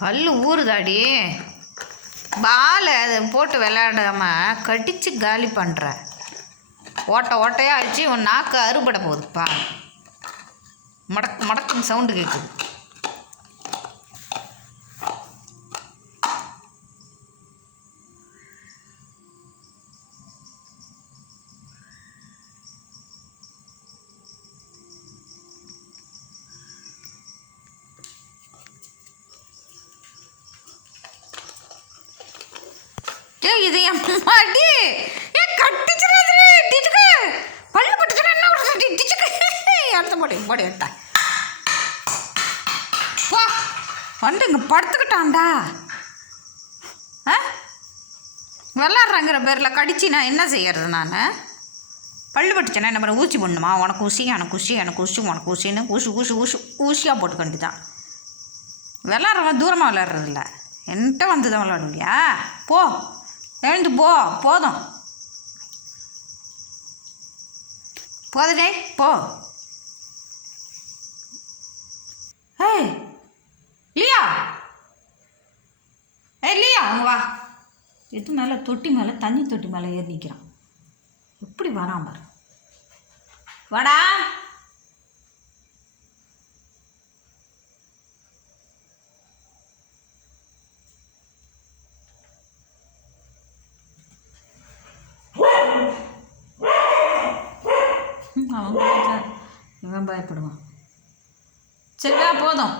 பல்லு ஊறுதாடி. பாலை அதை போட்டு விளையாடாம கடிச்சு காலி பண்ணுற. ஓட்டையாக அடிச்சு உன் நாக்கு அறுபட போகுதுப்பா. மடக்குன்னு சவுண்டு கேட்குது. இது என் மாடி கட்டிச்சுருக்கு. பல்லு பட்டுச்சுன்னா என்ன ஒரு டிச்சுக்கு அடுத்த போடி எடுத்தா போ வந்து இங்கே படுத்துக்கிட்டான்டா. விளாட்றாங்கிற பேரில் கடிச்சு நான் என்ன செய்யறது? நான் பல்லு பட்டுச்சேன்னா என்ன பண்ண? ஊசி பண்ணுமா? உனக்கு ஊசி எனக்கு ஊசி எனக்கு ஊசி உனக்கு ஊசின்னு ஊசியாக போட்டு கண்டு தான் விளாட்றவன். தூரமாக விளாட்றதில்ல, என்கிட்ட வந்து தான் விளாடுவியா? போ எழுந்து போ. போதே போ. ஏய் லியா, லியா அவங்க வா. இது மேலே தொட்டி மேலே தண்ணி தொட்டி மேலே ஏறி நிற்கிறான். எப்படி வரான் பாரு. வாடா. அவன் இவன் பயப்படுவான். சரியா போதும்.